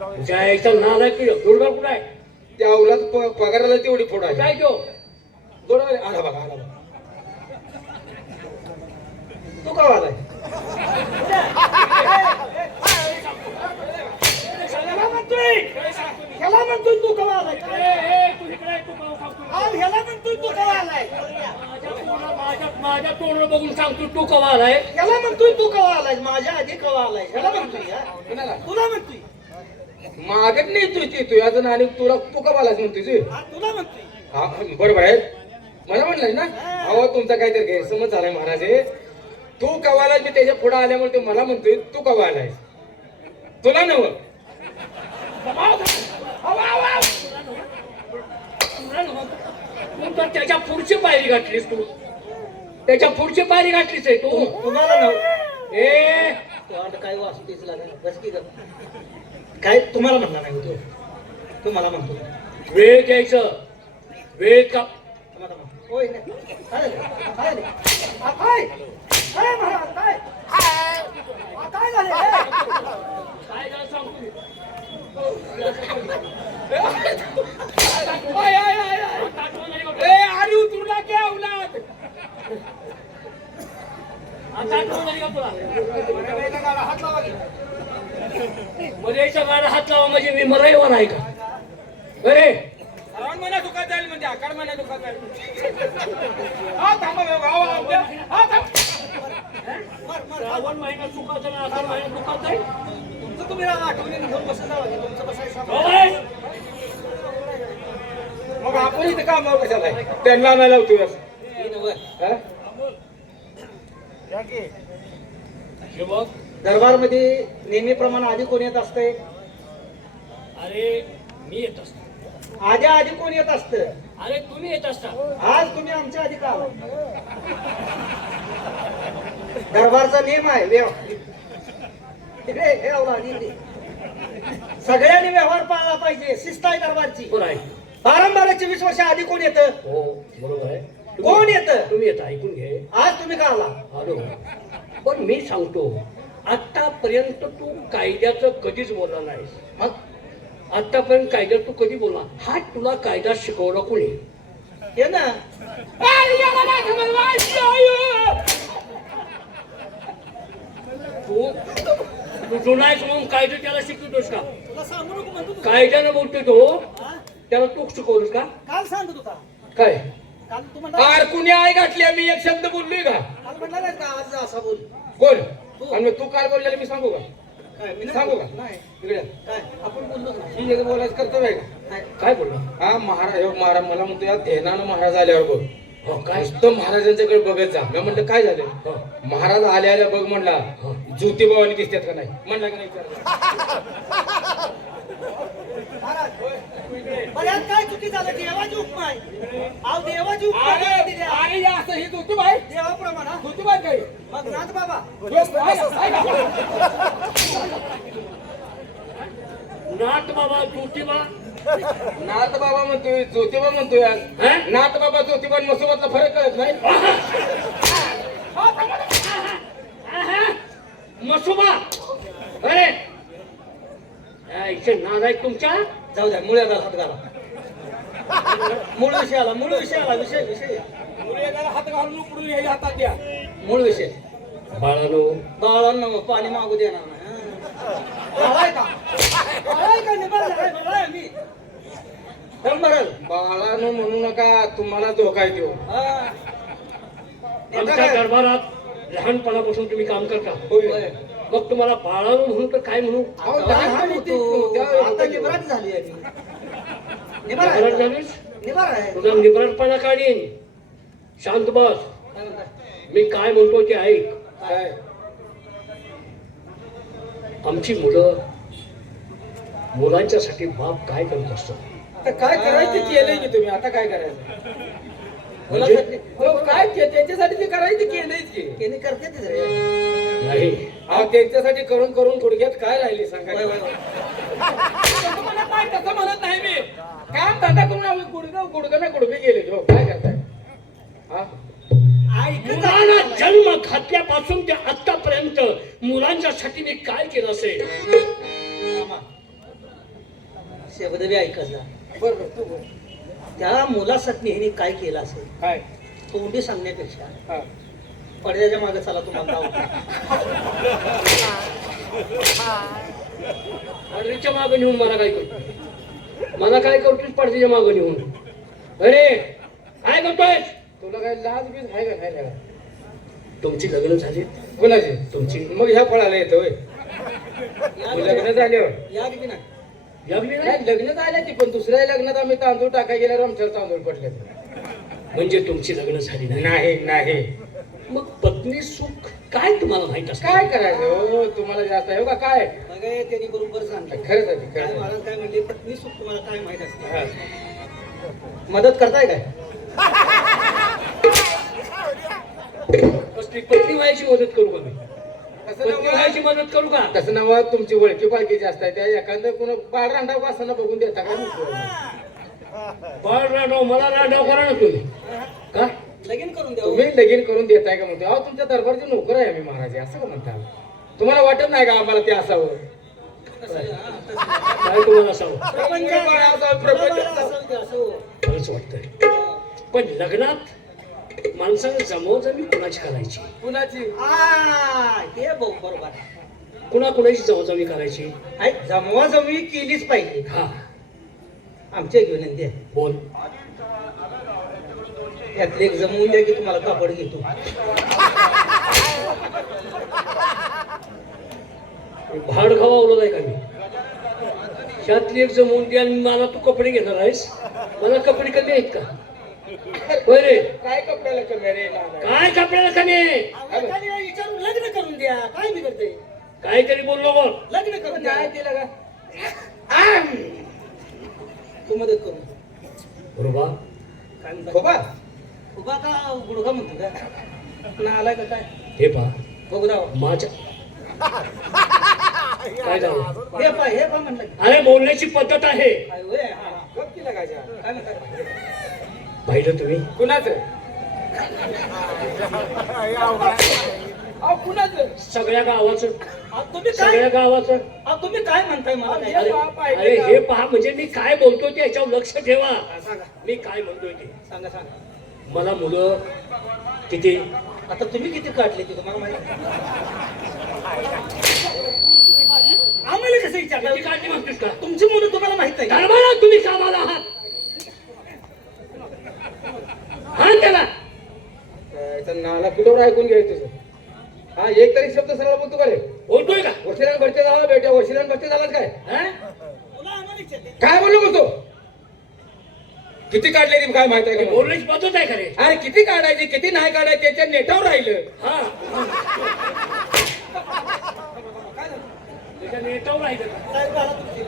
जायचा नाला की दुर्गा कुठं आहे? त्या अवलाद पगाराला तेवढी फोड आहे. काय तो दोडा आला बघा आला बघा. तू का आलाय? ह्याला म्हणतोय तू कवा आलाय? तू इकडे आहे, तू मला सांगतो. ह्याला म्हणतोय तू कवा आलाय? माझ्या तोंडावर बघून सांगतो तू कवा आलाय. ह्याला म्हणतोय तू कवा आलाय? माझ्या आधी कवा आलाय? ह्याला म्हणतोय हा? कुणाला? तुला म्हणतोय मागत नाही तू अजून आणि तुला तू का बालाच म्हणतोय? हा, तुला म्हणतोय हा बरोबर आहे. मला म्हणलाय ना अहो तुमचा काहीतरी गैरसमज झालाय महाराज. तू कवाला मी त्याच्या पुढे आल्यामुळे तो मला म्हणतोय तू कवा आलाय. तुला नव तू तर त्याच्या पुढची पायरी गाठलीस. तू त्याच्या पुढची पायरी गाठलीस आहे तू. तुम्हाला नव ए आता काय वाचतेच लागेल बस की काय तुम्हाला म्हणला नाही तो तुम्हाला म्हणतो वेळ द्यायचं. वेळ का तुम्हाला म्हणतो होय नाही काय झालं? काय झालं? काय काय महाराज काय काय झालं काय झालं सांगतो. अरे उतरूला की अवलाद मरेच्या गाडा हात लावा म्हणजे मी मराईवर आहे का? अरे म्हणा दुखात जाईल म्हणजे आकार म्हणा दुखात जाईल. हा थांबा भाऊ हा थांब. श्रावण महिना चुकाचा ना आषाढ महिना दुखात जाईल. तुमचं तुम्ही आठवणी घेऊन बसून जावा की तुमचं बसायचं होय. मग आपण इथे काम कशाला आहे? त्यांना नाही लावतोय असं. हा? हे बघ दरबारमध्ये नेहमीप्रमाणे आधी कोण येत असतंय? अरे मी येत असतो. आधी कोण येत असतं? अरे तुम्ही येत असता. आज तुम्ही आमच्या आधी का आलाय? दरबारचा नियम आहे इकडे हे अवलाद इकडे. सगळ्यांनी व्यवहार पाळला पाहिजे. शिस्त आहे दरबारची. बरं आहे. 12-12-24 वर्ष आधी कोण येतं? हो बरोबर आहे. कोण येतं? तुम्ही येता ऐकून घे. आज तुम्ही का आला? हॅलो पण मी सांगतो आतापर्यंत तू कायद्याचं कधीच बोलला नाहीस. मग आतापर्यंत कायद्यात तू कधी बोलला? हा तुला कायदा शिकवला कोणी? हे ना तू जुनायस म्हणून कायदा त्याला शिकवतोस का? तुला सांगू नको म्हणतो तू. कायद्यानं बोलतोय तो हा? त्याला तू शिकवतोस का? काल सांगत होता काय काल तू म्हणला आर कुणी आय घातली मी एक शब्द बोललोय का? काल म्हणला नाही का आज असा बोल कोण? आणि तू काय बोललेलं मी सांगू का? काय मी नाही सांगू का? नाही इकडे काय आपण बोललोच नाही ही एक बोलायचं कर्तव्य आहे का? नाही. काय बोलला? हा महाराज मला म्हणतो या ध्यानानं महाराज आल्यावर बघ. हो काय? नुसतं महाराजांच्याकडे बघत जा. मी म्हणलं काय झालं? हो. महाराज आल्या बघ म्हणला. हो. ज्योतिबावानी दिसतात का नाही म्हणला का नाही विचारलं? महाराज बरं यात काय चुकी झालं? देवाची उपमा आहे. अहो देवाची उपमा दिली आहे. अरे या असं हे ज्योतिबा आहे. देवाप्रमाणे हा? ज्योतिबा काय? मग नाथ बाबा नाथ बाबा ज्योतिबा नाथ बाबा म्हणतोय ज्योतिबा म्हणतोय आज. हा? नाथ बाबा ज्योतिबा आणि मसोबातला फरक कळत नाही. मसुबा अरे इथे नाद आहे तुमच्या. जाऊ द्या मुळ्याला हात घाला. मूळ विषय आला विषय मुलीला हात घालून उपडून याच्या हातात द्या. मूळ विषय बाळानो बाळांना मग पाणी मागू देणार नाही हा. बाळाय का? बाळाय का? निभार झालाय, बाळाय मी. दम भरल. बाळानं म्हणू नका तुम्हाला धोका येतो. हा. आमच्या दरबारात लहानपणापासून तुम्ही काम करता. होय. मग तुम्हाला बाळानो म्हणून तर काय म्हणू? अहो, लहान होतो. त्या- आता निबराट झाली आहे मी. निबार निबराट आहे. झालीस? निबार आहे. तुझा निबराटपणा काढीन. शांत बस. काय म्हणताय? मी काय म्हणतो ते ऐक. काय? आमची मुलांच्यासाठी बाप काय करत असतो? आता काय करायचं केलंय की तुम्ही आता काय करायचं? मुलासाठी हो, काय त्याच्यासाठी ते करायचं केलंयच की. केली करते ते रे. नाही अहो, त्यांच्यासाठी करून करून थोडक्यात काय राहिले सांगा. होय, होय, होय. तसं म्हणत नाही मी. काम धंदा करून आम्ही गुडगं ना गुडघे गेले. हो, काय करताय? हा? मुलांना जन्म घातल्यापासून ते आतापर्यंत मुलांच्यासाठी मी काय केलं असेल? मामा, शब्द बी ऐकत जा. बरोबर तू बोल. त्या मुलासाठी ह्याने काय केलं असेल काय तोंडी सांगण्यापेक्षा हा पडद्याच्या मागे चला तुम्हाला गाव. पडद्याच्या मागं नेऊन मला काय करतो? मला काय करतोस पडद्याच्या मागं नेऊन? अरे काय करतोय? तुला काय लाज बीज आहे का नाही लागा? तुमची लग्न झाली? कोणाची तुमची मग ह्या फळाला येतो होय. लग्न झाल्यावर या की नाही लग्न नाही? नाही लग्न झालं ती पण दुसऱ्या लग्नात आम्ही तांदूळ टाकाय गेल्यावर आमच्यावर तांदूळ पडले. म्हणजे तुमची लग्न झाली नाही? नाही नाही मग पत्नी सुख काय तुम्हाला माहित असतं? काय करायचं हो तुम्हाला जास्त आहे हो का काय मग हे त्यांनी बरोबर सांगितलं. खरंच आहे काय खरंच महाराज काय म्हणले पत्नी सुख तुम्हाला काय माहित असते. आहे. मदत करताय काय पत्नी व्हायची मदत करू का मी? तसं पत्नी नव्ह. व्हायची मदत करू का? तसं नव्ह तुमची ओळखी पालखी जास्त आहे त्या एखादं कोण बाळ रांडाव असताना बघून देता का बाळ रांडव मला रांडव करा ना तुम्ही. का? लगीन करून द्या. तुम्ही लगीन करून देताय का म्हणतो अहो तुमच्या दरबारचे नोकर आहे आम्ही महाराज असं का म्हणता तुम्हाला वाटत नाही का आम्हाला ते असावं काय तुम्हाला सांगू? प्रपंच बाळ असावं, प्रपंच असावं. खरंच वाटतंय. पण लग्नात माणसाने जमवजमी कुणाची करायची? कुणाची हे भाऊ बरोबर कुणाकुणाची जमवजमी करायची? आहे. जमवा जमवी केलीच पाहिजे. हा आमच्या विनंती आहे बोल. यातले एक जमवून द्या की तुम्हाला कापड घेतो. भाड खवावलं नाही का मी? त्यातली एक जमवून द्या आणि मला तू कपडे घेणार आहेस? मला कपडे कमी आहेत का? होय रे. काय कपड्याला कमी रे नाना? काय कपड्याला कमी आहे? विचारून लग्न करून द्या. काय बिघडते काहीतरी बोललो बोल. लग्न करून द्या. काय केलं का तू मदत करून बरोबर. काय म्हणता खोबा उभा का गुडघा म्हणतो का ना आलाय का काय हे पहा बघू राव. माझ्या काय झालं? हे पा म्हणलं की. अरे बोलण्याची पद्धत आहे. काय होय? हा. गप केला का जा? काय म्हणताय पाहिलं तुम्ही? कुणाचं अहो कुणाचं सगळ्या गावाचं तुम्ही काय सगळ्या गावाचं. तुम्ही काय म्हणताय मला काय? अरे हे पहा म्हणजे मी काय बोलतोय ते याच्यावर लक्ष ठेवा. सांगा मी काय म्हणतोय ते. सांगा सांगा. मला मुलं किती? आता तुम्ही किती काढले ते तुम्हाला माहिती आम्हाला कसं किती विचारलं काळजी मागतोस का? तुमची मुलं तुम्हाला माहित नाही. दरबारा तुम्ही कामाला आहात. हा त्याला नाला कुठवर ऐकून घ्यायचं तुझं हा एक तरी शब्द सरळ बोलतो का रे बोलतोय का? वशिलान भरते झाला बेटा वशिलान भरते झालाच काय हा? मुलं आम्हाला विचारते. काय बोललो बोलतो किती काढले ती काय माहिती आहे का बोलण्याची पद्धत आहे खरे. अरे किती काढायची किती नाही काढायची त्याच्या नेटावर राहिलं हा त्याच्या नेटावर राहिलं का? काय झालं तुमची?